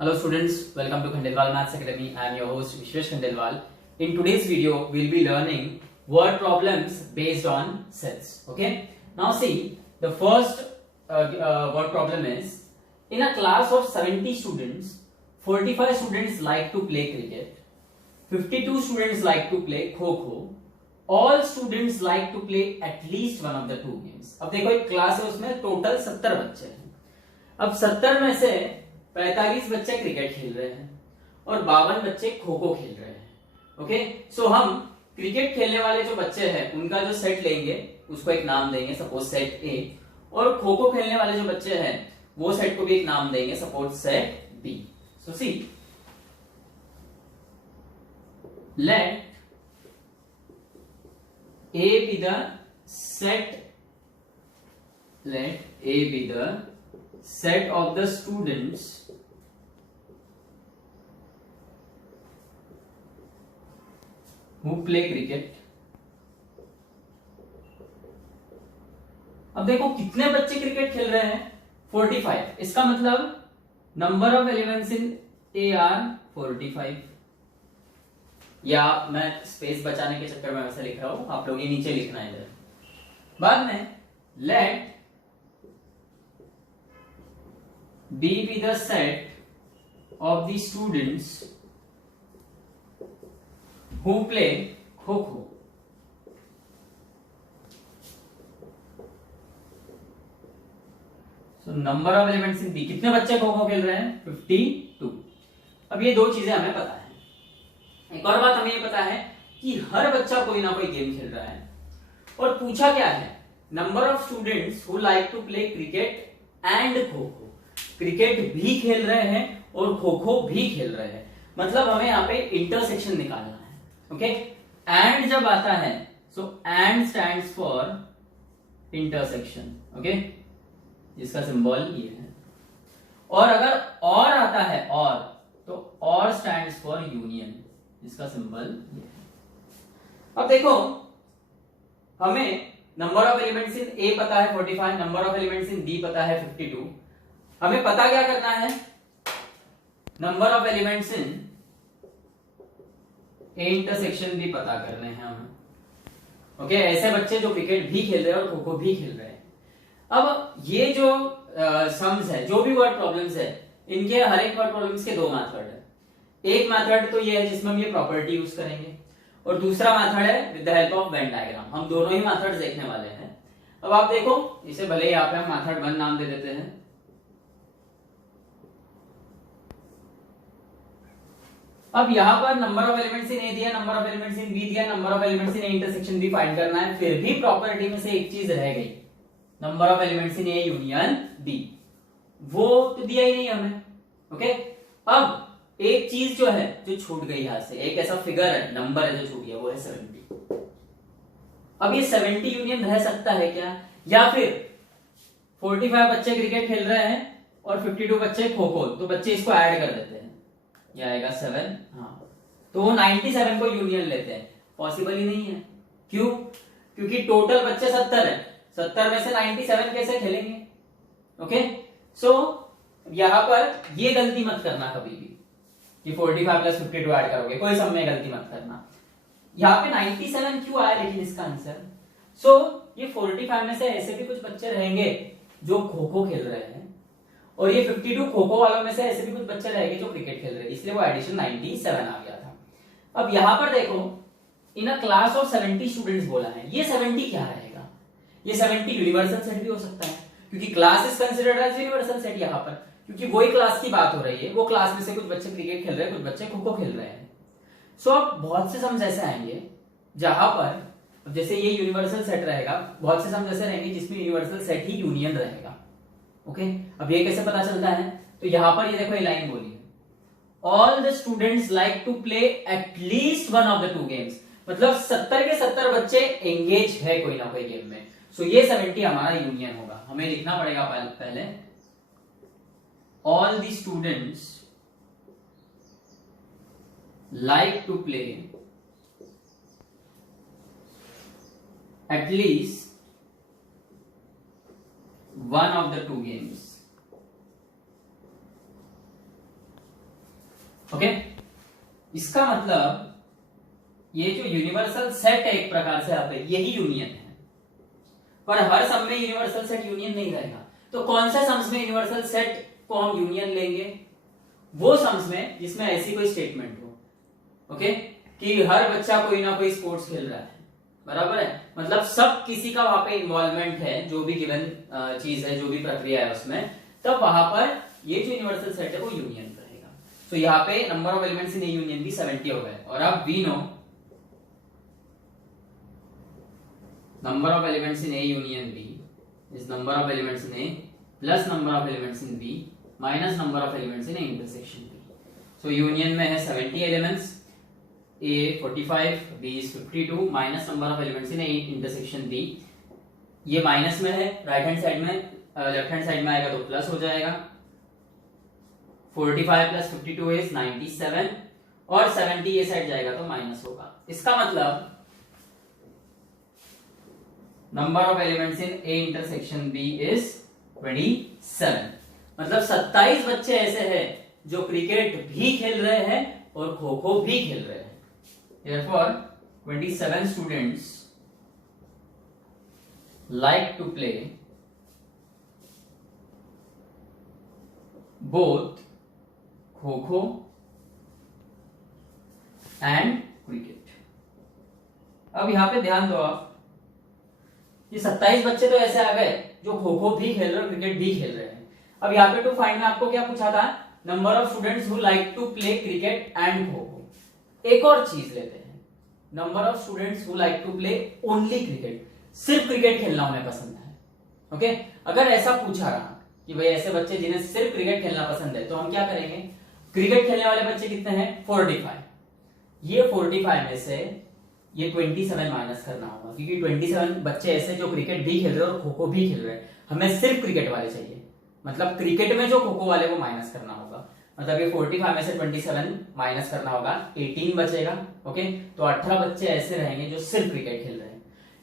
Hello students, welcome to Khandelwal Maths Academy. I am your host Vishwesh Khandelwal. In today's video, we will be learning word problems based on sets. Okay. Now see, the first word problem is, in a class of 70 students, 45 students like to play cricket, 52 students like to play kho-kho, all students like to play at least one of the two games. अब देखो एक class है, उसमें total 70 बच्चे हैं. अब 70 में से 45 बच्चे क्रिकेट खेल रहे हैं और 52 बच्चे खो खो खेल रहे हैं. ओके, सो हम क्रिकेट खेलने वाले जो बच्चे हैं उनका जो सेट लेंगे उसको एक नाम देंगे, सपोज सेट ए, और खो खो खेलने वाले जो बच्चे हैं वो सेट को भी एक नाम देंगे, suppose set B. So see, let A be the set, let A be the set of the students who play cricket. अब देखो कितने बच्चे क्रिकेट खेल रहे हैं, 45. इसका मतलब number of elements in A R 45. या मैं स्पेस बचाने के चक्कर में वैसे लिख रहा हूं, आप लोग ये नीचे लिखना है इधर. बाद में let B be the set of the students who play kho kho. So number of elements in B, कितने बच्चे खो खो खेल रहे हैं, 52. अब ये दो चीजें हमें पता है. एक और बात हमें ये पता है कि हर बच्चा कोई ना कोई गेम खेल रहा है. और पूछा क्या है, number of students who like to play cricket and kho kho. Cricket भी खेल रहे हैं और खो खो भी खेल रहे हैं. मतलब हमें यहाँ पे इंटरसेक्शन निकालना है. ओके, एंड जब आता है so and stands for intersection. Okay, जिसका सिंबल ये है. और अगर और आता है और, तो और स्टैंड्स फॉर यूनियन, इसका सिंबल ये है. अब देखो हमें number of elements in A पता है 45, number of elements in B पता है 52. हमें पता क्या करना है, number of elements in A intersection भी पता करने हैं हमें. ओके, ऐसे बच्चे जो क्रिकेट भी खेल रहे हैं और खो खो भी खेल रहे हैं. अब ये जो सम्स है, जो भी वर्ड प्रॉब्लम्स है, इनके हर एक वर्ड प्रॉब्लम्स के दो मेथड है. एक मेथड तो ये है जिसमें हम ये प्रॉपर्टी यूज करेंगे, और दूसरा मेथड है with the help of Venn diagram. हम दोनों ही मेथड्स देखने वाले हैं. अब आप देखो, इसे भले ही यहाँ पे हम मेथड 1 नाम दे देते हैं. अब यहाँ पर number of elements in a दिया, number of elements in b दिया, number of elements in A intersection भी फाइंड करना है. फिर भी प्रॉपर्टी में से एक चीज रह गई, number of elements in A union B, वो तो दिया ही नहीं हमें. ओके, अब एक चीज जो है जो छूट गई यहां से, एक ऐसा फिगर है, नंबर है जो छूट गया, वो है 70. अब ये 70 यूनियन रह सकता है क्या, या फिर 45 बच्चे क्रिकेट खेल रहे हैं और 52 बच्चे खो खो, तो बच्चे इसको ऐड कर देते हैं, ये आएगा 7. हाँ, तो वो 97 को यूनियन लेते हैं. पॉसिबल ही नहीं है. क्यों? क्योंकि टोटल बच्चे 70 है, 70 में से 97 कैसे खेलेंगे. ओके, सो यहां पर ये गलती मत करना कभी भी कि 45 प्लस 52 ऐड करोगे, कोई सब में गलती मत करना. यहाँ पे 97 क्यों आया लेकिन इसका आंसर, सो ये 45 में से ऐसे भी कुछ बच्चे रहेंगे जो खो खो खेल रहे हैं, और ये 52 खो खो वालों में से ऐसे भी कुछ बच्चे रहेंगे जो क्रिकेट खेल रहे हैं, इसलिए वो एडिशन 97 आ गया था. अब यहाँ पर देखो, in a class of 70 students बोला है, ये 70 क्या रहेगा, ये 70 यूनिवर्सल सेट भी हो सकता है, क्योंकि class is considered as universal set यहाँ पर, क्योंकि वही क्लास की बात हो रही है. वो क्लास में से कुछ बच्चे क्रिकेट खेल रहे हैं, कुछ बच्चे खो खो खेल रहे हैं. सो अब बहुत से सम्स ऐसे आएंगे जहां पर, जैसे ये यूनिवर्सल सेट रहेगा, बहुत से सम्स ऐसे रहेंगे जिसमें यूनिवर्सल सेट ही यूनियन रहेगा. ओके, अब ये कैसे पता चलता है, तो यहां पर ये देखो, ये लाइन बोली है, all the students like to play at least one of the two games. मतलब 70 के 70 बच्चे एंगेज है कोई ना कोई गेम में. सो ये 70 हमारा यूनियन होगा. हमें लिखना पड़ेगा पहले all the students like to play at least one of the two games. Okay, इसका मतलब ये जो यूनिवर्सल सेट है एक प्रकार से यहाँ पे यही यूनियन है, पर हर सम में यूनिवर्सल सेट यूनियन नहीं रहेगा। तो कौन सा सम्स में यूनिवर्सल सेट को हम यूनियन लेंगे? वो सम्स में जिसमें ऐसी कोई स्टेटमेंट हो, ओके, कि हर बच्चा कोई ना कोई स्पोर्ट्स खेल रहा है, बराबर है, मतलब सब किसी का वहां पे इन्वॉल्वमेंट है, जो भी गिवन चीज है, जो भी प्रक्रिया है उसमें, तब वहां पर ये जो यूनिवर्सल सेट है वो यूनियन रहेगा। तो यहाँ पे number of elements in A union भी 70 हो गए। और अब we know number of elements in A union B is number of elements in A plus number of elements in B minus number of elements in A intersection B. So union में है 70 elements, A 45, B is 52 minus number of elements in A intersection B. ये minus में है, right hand side में, left hand side में आएगा तो plus हो जाएगा। 45 प्लस 52 इज 97 और 70 ये साइड जाएगा तो माइनस होगा। इसका मतलब number of elements in A intersection B is 27, मतलब 27 बच्चे ऐसे हैं जो क्रिकेट भी खेल रहे हैं और खो खो भी खेल रहे हैं। Therefore 27 students like to play both kho kho and cricket. अब यहां पे ध्यान दो आप, ये 27 बच्चे तो ऐसे आ गए जो खो खो भी खेल रहे हैं, क्रिकेट भी खेल रहे हैं। अब यहाँ पे टू फाइंड में आपको क्या पूछा था? Number of students who like to play cricket and kho kho. एक और चीज लेते हैं, number of students who like to play only cricket, सिर्फ क्रिकेट खेलना उन्हें पसंद है। ओके, अगर ऐसा पूछा रहा कि भाई ऐसे बच्चे जिन्हें सिर्फ क्रिकेट खेलना पसंद है, तो हम क्या करेंगे? क्रिकेट खेलने वाले बच्चे कितने हैं? 45। ये 45 में से ये 27 माइनस करना होगा, क्योंकि 27 बच्चे ऐसे जो क्रिकेट भी खेल रहे हैं और खो खो भी खेल रहे हैं। हमें सिर्फ क्रिकेट वाले चाहिए, मतलब क्रिकेट में जो खो खो वाले वो माइनस करना होगा। मतलब ये 45 में से 27 माइनस करना होगा, 18 बचेगा। ओके, तो 18 बच्चे ऐसे रहेंगे जो सिर्फ क्रिकेट खेल रहे हैं।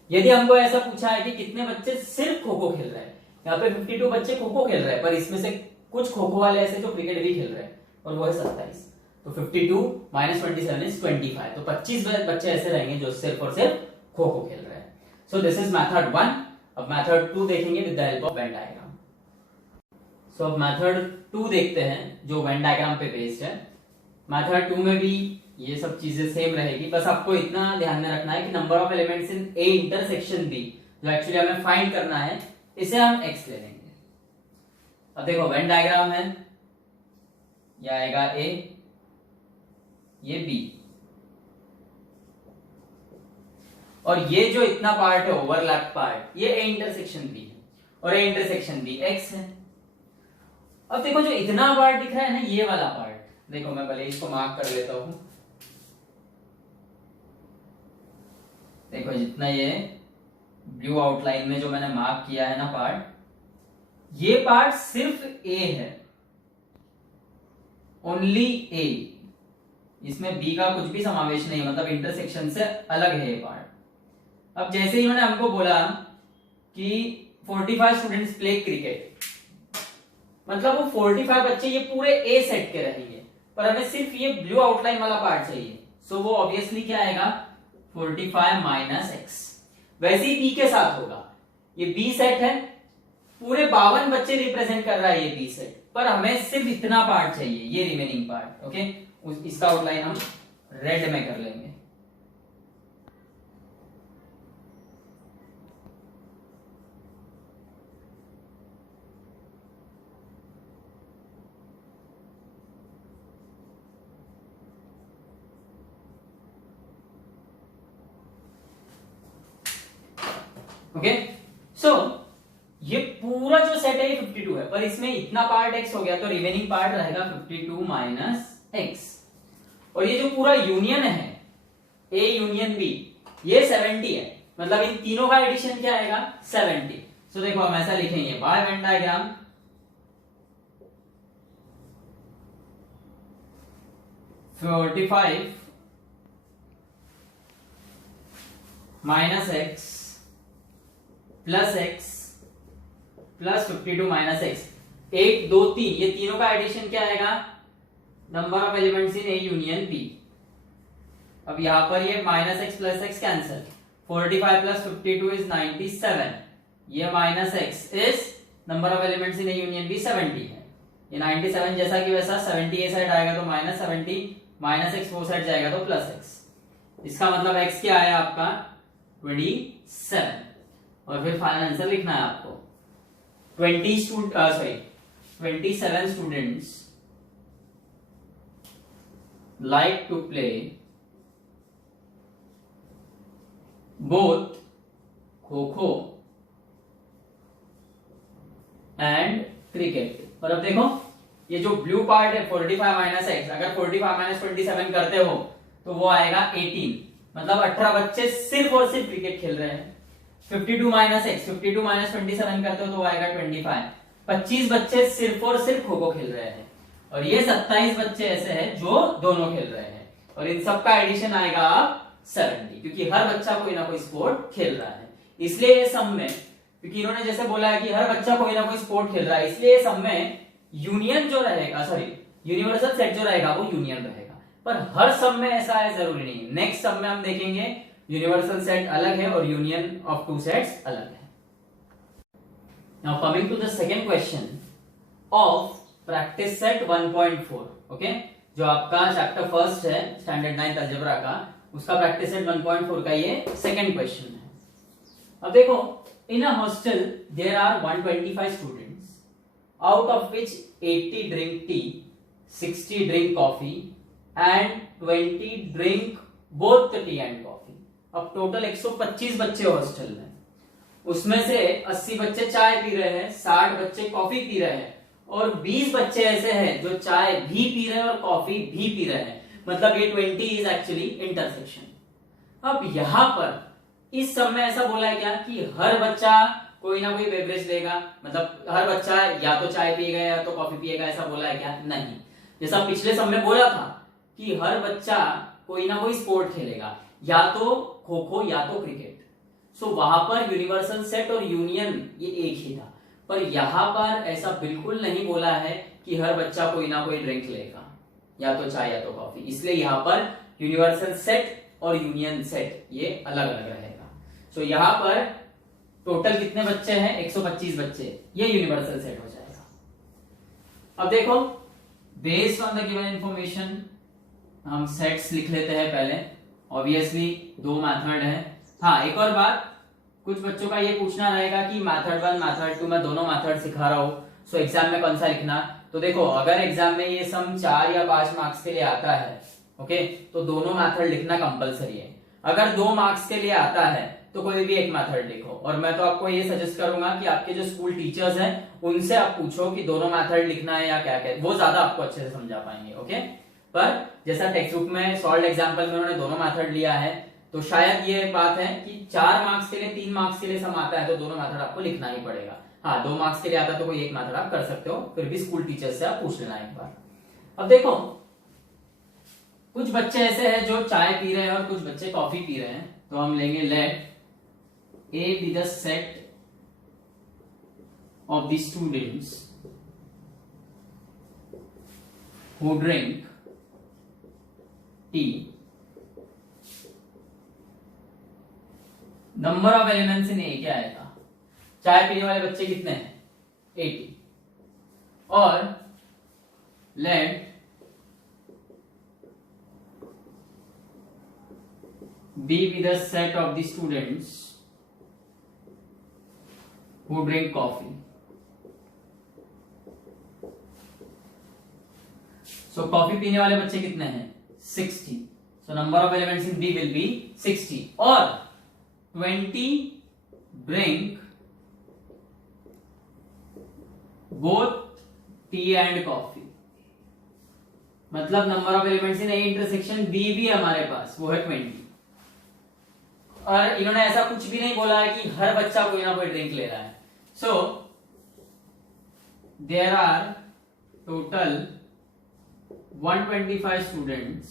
यदि हमको ऐसा पूछा है कि कितने बच्चे सिर्फ खो खो खेल रहे हैं, यहाँ पे 52 बच्चे खो खो खेल रहे हैं, पर इसमें से कुछ खो खो वाले ऐसे जो क्रिकेट भी खेल रहे हैं, और वो है 27। तो 52 माइनस 27 इज 25। तो 25 बच्चे ऐसे रहेंगे जो सिर्फ और सिर्फ खो खो खेल रहे हैं। So this is method 1। अब मेथड 2 देखेंगे with the help of Venn diagram. So अब मेथड 2 देखते हैं जो वेन डायग्राम पे बेस्ड है। मेथड 2 में भी ये सब चीजें सेम रहेगी, बस आपको इतना ध्यान में रखना है कि number of elements in A intersection B जो एक्चुअली हमें फाइंड करना है, इसे हम x ले लेंगे। अब देखो वेन डायग्राम है, यह आएगा A, ये B, और ये जो इतना पार्ट है ओवरलैप पार्ट, ये A इंटरसेक्शन B है और A इंटरसेक्शन B x है। अब देखो जो इतना पार्ट दिख रहा है ना, ये वाला पार्ट देखो, मैं पहले इसको मार्क कर लेता हूं। देखो जितना ये ब्लू आउटलाइन में जो मैंने मार्क किया है ना पार्ट, ये पार्ट सिर्फ A है, ओनली A, इसमें B का कुछ भी समावेश नहीं, मतलब इंटरसेक्शन से अलग है ये पार्ट। अब जैसे ही उन्होंने हमको बोला कि 45 स्टूडेंट्स प्ले क्रिकेट, मतलब वो 45 बच्चे ये पूरे A सेट के रहेंगे, पर हमें सिर्फ ये ब्लू आउटलाइन वाला पार्ट चाहिए। सो वो ऑब्वियसली क्या आएगा? 45 माइनस x। वैसे ही B के साथ होगा, ये B सेट है, पूरे 52 बच्चे रिप्रेजेंट कर रहा है ये B सेट, पर हमें सिर्फ इतना पार्ट चाहिए, ये रिमेनिंग पार्ट। ओके, इसका आउटलाइन हम रेड में कर लेंगे। ओके, सो ये पूरा जो सेट है ये 52 है, पर इसमें इतना पार्ट x हो गया, तो रिमेनिंग पार्ट रहेगा 52 माइनस x। और ये जो पूरा यूनियन है A यूनियन B, ये 70 है, मतलब इन तीनों का एडिशन क्या आएगा? 70। सो देखो हम ऐसा लिखेंगे, by Venn diagram minus x plus x plus 52 minus x, 1 2 3, ये तीनों का एडिशन क्या आएगा? Number of elements in A union B. अब यहां पर ये minus x plus x cancel, 45 plus 52 is 97, ये minus x is number of elements in A union B 70 है। ये 97 जैसा कि वैसा 70 ए साइड आएगा तो माइनस 70, माइनस एक्स वो साइड जाएगा तो प्लस एक्स। इसका मतलब एक्स क्या है आपका 27, और फिर फाइनल आंसर लिखना है आपको। 27 students like to play both kho kho and cricket. और अब देखो ये जो ब्लू पार्ट है 45 माइनस एक्स, अगर 45 माइनस 27 करते हो तो वो आएगा 18, मतलब 18 बच्चे सिर्फ और सिर्फ क्रिकेट खेल रहे हैं। 52 माइनस एक्स, 52 माइनस 27 करते हो तो वो आएगा 25, 25 बच्चे सिर्फ और सिर्फ खो खो खेल रहे हैं, और ये 27 बच्चे ऐसे हैं जो दोनों खेल रहे हैं, और इन सबका एडिशन आएगा 70, क्योंकि हर बच्चा कोई ना कोई स्पोर्ट खेल रहा है। इसलिए ये सम में, क्योंकि इन्होंने जैसे बोला है कि हर बच्चा कोई ना कोई स्पोर्ट खेल रहा है, इसलिए ये सम में यूनियन जो रहेगा, सॉरी यूनिवर्सल सेट जो रहेगा वो यूनियन रहेगा, पर हर सम में ऐसा है जरूरी नहीं। नेक्स्ट सम में हम देखेंगे यूनिवर्सल सेट अलग है और यूनियन ऑफ टू सेट्स अलग है। Now coming to the second question of practice set 1.4, okay, जो आपका चैप्टर फर्स्ट है स्टैंडर्ड 9 अलजेब्रा का, उसका प्रैक्टिस सेट 1.4 का ये सेकंड क्वेश्चन है। अब देखो, in a hostel there are 125 students, out of which 80 drink tea, 60 drink coffee and 20 drink both tea and coffee. अब टोटल 125 बच्चे हॉस्टल में, उसमें से 80 बच्चे चाय पी रहे हैं, 60 बच्चे कॉफी पी रहे हैं, और 20 बच्चे ऐसे हैं जो चाय भी पी रहे हैं और कॉफी भी पी रहे हैं, मतलब ये 20 इज एक्चुअली इंटरसेक्शन। अब यहां पर इस सब में ऐसा बोला है क्या कि हर बच्चा कोई ना कोई बेवरेज लेगा, मतलब हर बच्चा या तो चाय पिएगा या तो कॉफी पिएगा, ऐसा बोला है क्या? नहीं। जैसा पिछले सब में बोला था कि हर बच्चा कोई ना कोई स्पोर्ट खेलेगा, या तो खो खो या तो क्रिकेट। सो वहां पर यूनिवर्सल सेट और यूनियन ये एक ही था, पर यहां पर ऐसा बिल्कुल नहीं बोला है कि हर बच्चा कोई ना कोई ड्रिंक लेगा, या तो चाय या तो कॉफी, इसलिए यहां पर यूनिवर्सल सेट और यूनियन सेट ये अलग अलग रहेगा। सो यहां पर टोटल कितने बच्चे हैं? 125 बच्चे, ये यूनिवर्सल सेट हो जाएगा। अब देखो, based on the given information हम सेट्स लिख लेते हैं पहले। ऑब्वियसली 2 मेथड है। हाँ, एक और बात, कुछ बच्चों का ये पूछना रहेगा कि मेथड 1 मेथड 2 मैं दोनों मेथड सिखा रहा हूं, सो एग्जाम में कौन सा लिखना। तो देखो, अगर एग्जाम में ये सम 4 या 5 मार्क्स के लिए आता है, ओके, तो दोनों मेथड लिखना कंपलसरी है। अगर 2 मार्क्स के लिए आता है तो कोई भी एक मेथड लिखो, और मैं तो आपको ये सजेस्ट करूंगा कि आपके जो स्कूल टीचर्स हैं उनसे आप पूछो कि दोनों मेथड लिखना है या क्या क्या, वो ज्यादा आपको अच्छे से समझा पाएंगे। ओके, पर जैसा टेक्स्ट बुक में सॉल्व एग्जाम्पल में उन्होंने दोनों मेथड लिया है, तो शायद ये बात है कि 4 मार्क्स के लिए 3 मार्क्स के लिए सम आता है तो दोनों मेथड आपको लिखना ही पड़ेगा। हाँ, 2 मार्क्स के लिए आता है तो कोई एक मेथड आप कर सकते हो, फिर भी स्कूल टीचर से आप पूछ लेना एक बार। अब देखो, कुछ बच्चे ऐसे हैं जो चाय पी रहे हैं और कुछ बच्चे कॉफी पी रहे हैं, तो हम लेंगे late A be the set of the students who drink tea. Number of elements in a क्या आएगा? चाय पीने वाले बच्चे कितने हैं? 80। और late B be the set of the students who drink coffee. So coffee पीने वाले बच्चे कितने हैं? 60. So number of elements in B will be 60. और 20 drink both tea and coffee. मतलब number of elements in A intersection B भी हमारे पास, वो है 20। और इन्होंने ऐसा कुछ भी नहीं बोला है कि हर बच्चा कोई ना कोई ड्रिंक ले रहा है। So there are total 125 students.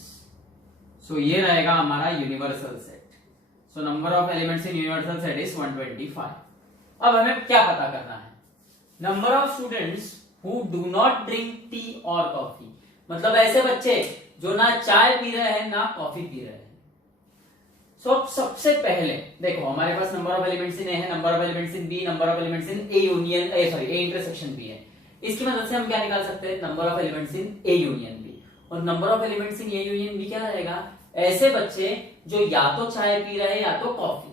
So ये रहेगा हमारा universal set. So number of elements in universal set is 125. अब हमें क्या पता करना है? Number of students who do not drink tea or coffee. मतलब ऐसे बच्चे जो ना चाय पी रहे हैं ना कॉफी पी रहे हैं। सो सबसे पहले देखो हमारे पास number of elements in a है, number of elements in b, number of elements in A union a intersection b है। इसकी मदद से हम क्या निकाल सकते हैं, number of elements in A union b. और number of elements in A union b क्या रहेगा, ऐसे बच्चे जो या तो चाय पी रहे हैं या तो कॉफी।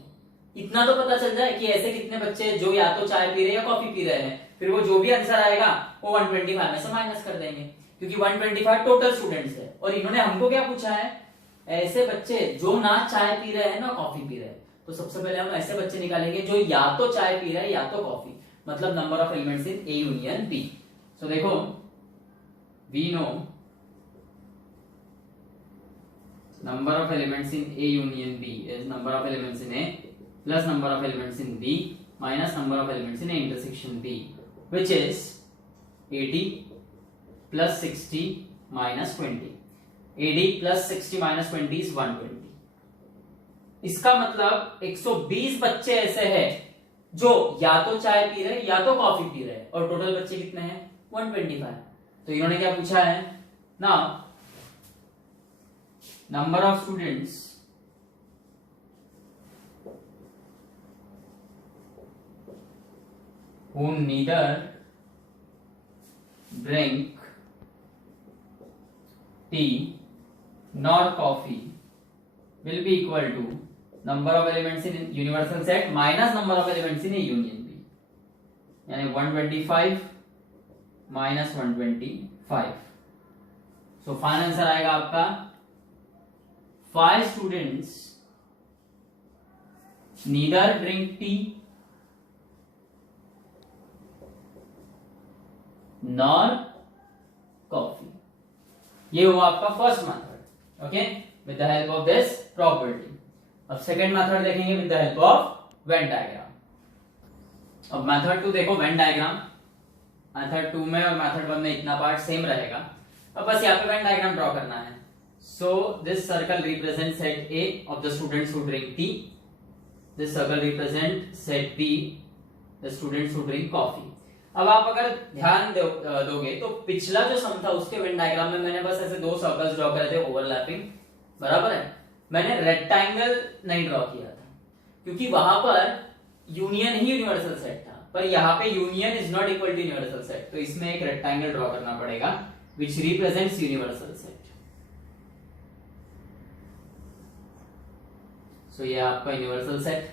इतना तो पता चल जाए कि ऐसे कितने बच्चे जो या तो चाय पी रहे हैं या कॉफी पी रहे हैं, फिर वो जो भी आंसर आएगा वो 125 में से माइनस कर देंगे, क्योंकि 125 टोटल स्टूडेंट्स है। और इन्होंने हमको क्या पूछा है, ऐसे बच्चे जो ना चाय पी रहे हैं ना कॉफी पी रहे हैं। तो सबसे पहले हम ऐसे बच्चे निकालेंगे जो या तो चाय पी रहे हैं या तो कॉफी, मतलब number of elements in A union b. So देखो we know number of elements in A union B is number of elements in A plus number of elements in B minus number of elements in A intersection B, which is 80 plus 60 minus 20. 80 plus 60 minus 20 is 120. इसका मतलब 120 बच्चे ऐसे हैं जो या तो चाय P रहे या तो कॉफी पी रहे, और टोटल बच्चे कितने हैं 125। तो इन्होंने क्या पूछा है ना, number of students who neither drink tea nor coffee will be equal to number of elements in universal set minus number of elements in a union B, यानी 125 minus 125। so फाइनल आंसर आएगा आपका 5 students neither drink tea nor coffee। ये हुआ आपका first method, okay, with the help of this property. अब second method देखेंगे with the help of Venn diagram. अब method 2 देखो, वेन डायग्राम। मेथड 2 में और मेथड 1 में इतना पार्ट सेम रहेगा। अब बस यहाँ पे वेन डायग्राम ड्रॉ करना है। So this circle represents set A of the students who drink tea. This circle represents set B, the students who drink coffee. अब आप अगर ध्यान दोगे तो पिछला जो सम था उसके वेन डायग्राम में मैंने बस ऐसे 2 सर्कल्स ड्रॉ करे थे ओवरलैपिंग, बराबर है। मैंने रेक्टेंगल नहीं ड्रॉ किया था क्योंकि वहां पर यूनियन ही यूनिवर्सल सेट था, पर यहाँ पे union is not equal to universal set. तो इसमें एक रेक्टेंगल ड्रॉ करना पड़ेगा विच रिप्रेजेंट्स यूनिवर्सल सेट। तो ये आपका यूनिवर्सल सेट।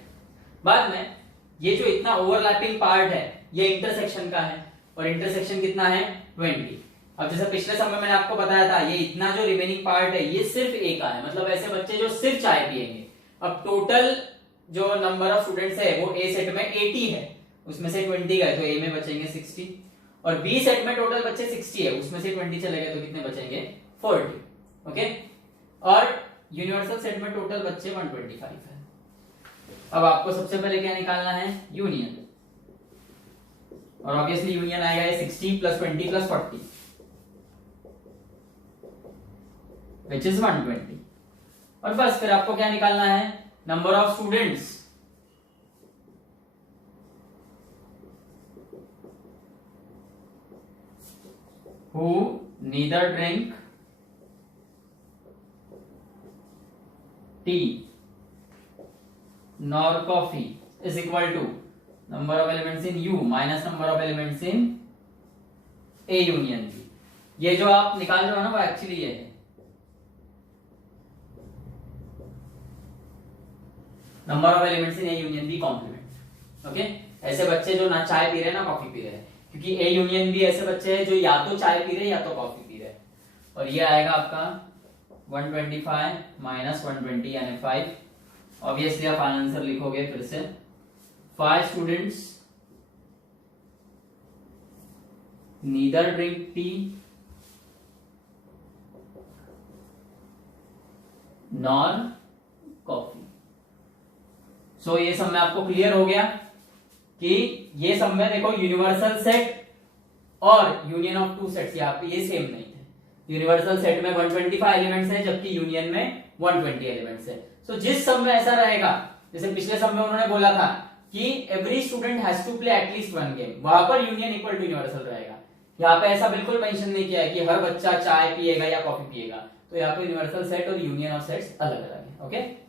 बाद में ये जो इतना ओवरलैपिंग पार्ट है ये इंटरसेक्शन का है, और इंटरसेक्शन कितना है 20। अब जैसे पिछले समय मैंने आपको बताया था ये इतना जो रिमेनिंग पार्ट है ये सिर्फ ए का है, मतलब ऐसे बच्चे जो सिर्फ चाय पिएंगे। अब टोटल जो नंबर ऑफ स्टूडेंट्स है वो ए सेट में 80 है, उसमें से 20 गए तो ए में बचेंगे 60, और बी सेट में टोटल बच्चे 60 है, उसमें से 20 चले गए तो कितने बचेंगे 40, ओके। और यूनिवर्सल सेट में टोटल बच्चे 125 है। अब आपको सबसे पहले क्या निकालना है, यूनियन, और ऑब्वियसली यूनियन आएगा ये 60 प्लस 20 प्लस 40 विच इज 120। और बस फिर आपको क्या निकालना है, number of students who neither drink tea nor coffee is equal to number of elements in U minus number of elements in A union B। ये जो आप निकाल रहे हो ना वो एक्चुअली ये है number of elements in A union B complement, okay. ऐसे बच्चे जो ना चाय पी रहे हैं ना कॉफी पी रहे हैं, क्योंकि A union B ऐसे बच्चे हैं जो या तो चाय पी रहे हैं या तो कॉफी पी रहे हैं। और ये आएगा आपका 125 माइनस 120 यानी 5। ऑब्वियसली आप आंसर लिखोगे फिर से 5 students neither drink tea nor coffee. So ये सब में आपको क्लियर हो गया कि ये सब में देखो यूनिवर्सल सेट और यूनियन ऑफ टू सेट्स यहाँ पे ये सेम नहीं थे। यूनिवर्सल सेट में 125 एलिमेंट्स है जबकि यूनियन में 120 एलिमेंट्स है। सो जिस सब में ऐसा रहेगा, जैसे पिछले सब में उन्होंने बोला था कि every student has to play at least 1 game, वहां पर यूनियन इक्वल टू यूनिवर्सल रहेगा। यहाँ पे ऐसा बिल्कुल मेंशन नहीं किया है कि हर बच्चा चाय पिएगा या कॉफी पिएगा, तो यहाँ पे यूनिवर्सल सेट और यूनियन ऑफ सेट्स अलग अलग है। ओके।